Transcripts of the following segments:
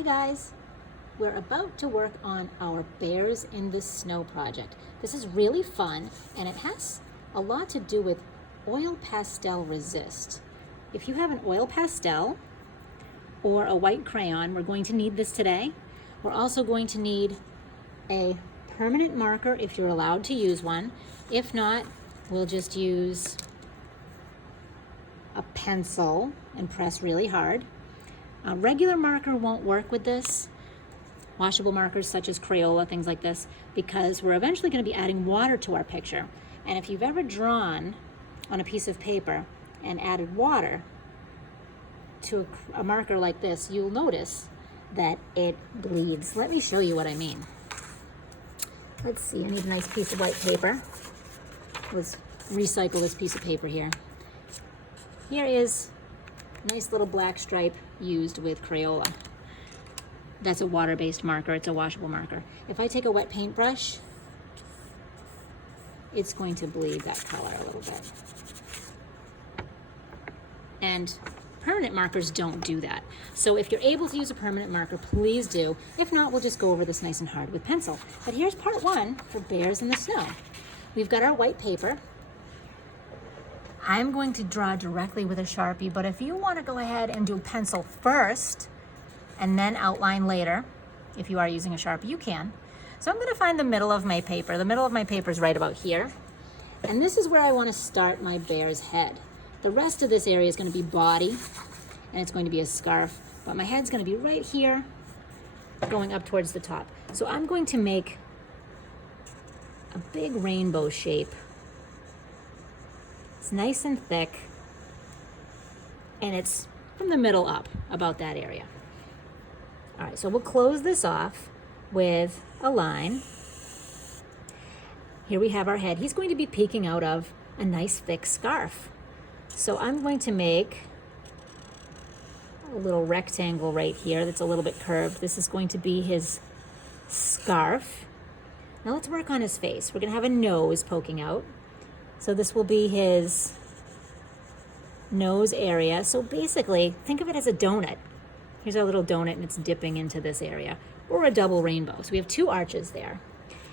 Hi guys, we're about to work on our Bears in the Snow project. This is really fun and it has a lot to do with oil pastel resist. If you have an oil pastel or a white crayon, we're going to need this today. We're also going to need a permanent marker if you're allowed to use one. If not, we'll just use a pencil and press really hard. A regular marker won't work with this, washable markers such as Crayola, things like this, because we're eventually going to be adding water to our picture. And if you've ever drawn on a piece of paper and added water to a marker like this, you'll notice that it bleeds. Let me show you what I mean. Let's see, I need a nice piece of white paper. Let's recycle this piece of paper here. Here is a nice little black stripe used with Crayola. That's a water-based marker, it's a washable marker. If I take a wet paintbrush, it's going to bleed that color a little bit. And permanent markers don't do that. So if you're able to use a permanent marker, please do. If not, we'll just go over this nice and hard with pencil. But here's part one for Bears in the Snow. We've got our white paper. I'm going to draw directly with a Sharpie, but if you want to go ahead and do pencil first and then outline later, if you are using a Sharpie, you can. So I'm going to find the middle of my paper. The middle of my paper is right about here. And this is where I want to start my bear's head. The rest of this area is going to be body, and it's going to be a scarf, but my head's going to be right here, going up towards the top. So I'm going to make a big rainbow shape. It's nice and thick, and it's from the middle up, about that area. All right, so we'll close this off with a line. Here we have our head. He's going to be peeking out of a nice thick scarf. So I'm going to make a little rectangle right here that's a little bit curved. This is going to be his scarf. Now let's work on his face. We're going to have a nose poking out. So this will be his nose area. So basically, think of it as a donut. Here's our little donut and it's dipping into this area, or a double rainbow. So we have two arches there.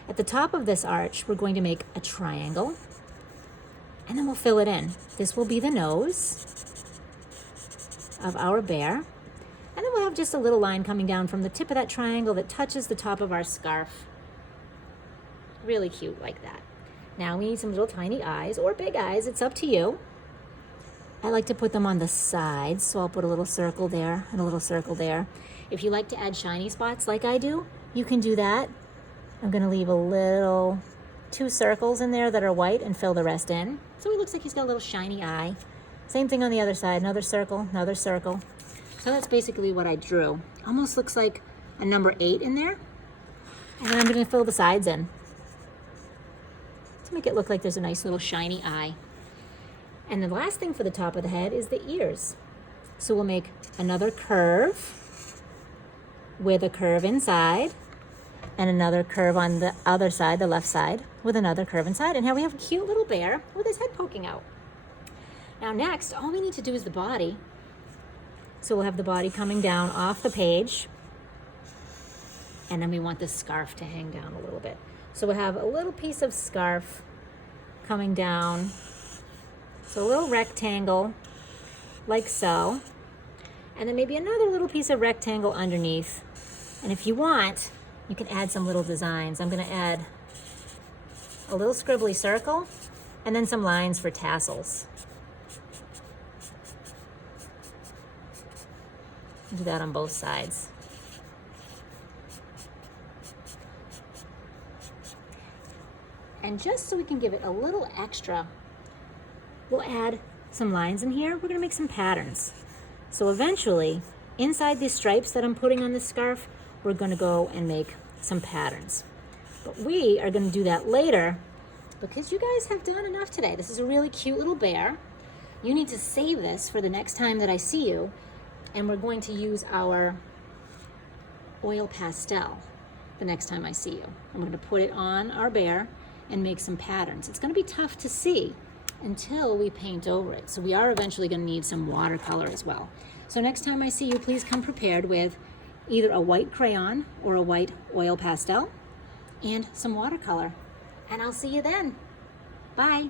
At the top of this arch, we're going to make a triangle, and then we'll fill it in. This will be the nose of our bear. And then we'll have just a little line coming down from the tip of that triangle that touches the top of our scarf. Really cute like that. Now we need some little tiny eyes or big eyes, it's up to you. I like to put them on the sides, so I'll put a little circle there and a little circle there. If you like to add shiny spots like I do, you can do that. I'm gonna leave two circles in there that are white and fill the rest in. So he looks like he's got a little shiny eye. Same thing on the other side, another circle, another circle. So that's basically what I drew. Almost looks like a number 8 in there. And then I'm gonna fill the sides in to make it look like there's a nice little shiny eye. And the last thing for the top of the head is the ears. So we'll make another curve with a curve inside, and another curve on the other side, the left side, with another curve inside. And here we have a cute little bear with his head poking out. Now next, all we need to do is the body. So we'll have the body coming down off the page, and then we want the scarf to hang down a little bit. So we'll have a little piece of scarf coming down. So a little rectangle, like so. And then maybe another little piece of rectangle underneath. And if you want, you can add some little designs. I'm gonna add a little scribbly circle and then some lines for tassels. Do that on both sides. And just so we can give it a little extra, we'll add some lines in here. We're gonna make some patterns. So eventually, inside these stripes that I'm putting on this scarf, we're gonna go and make some patterns. But we are gonna do that later because you guys have done enough today. This is a really cute little bear. You need to save this for the next time that I see you, and we're going to use our oil pastel the next time I see you. I'm gonna put it on our bear and make some patterns. It's gonna be tough to see until we paint over it. So we are eventually gonna need some watercolor as well. So next time I see you, please come prepared with either a white crayon or a white oil pastel, and some watercolor. And I'll see you then. Bye.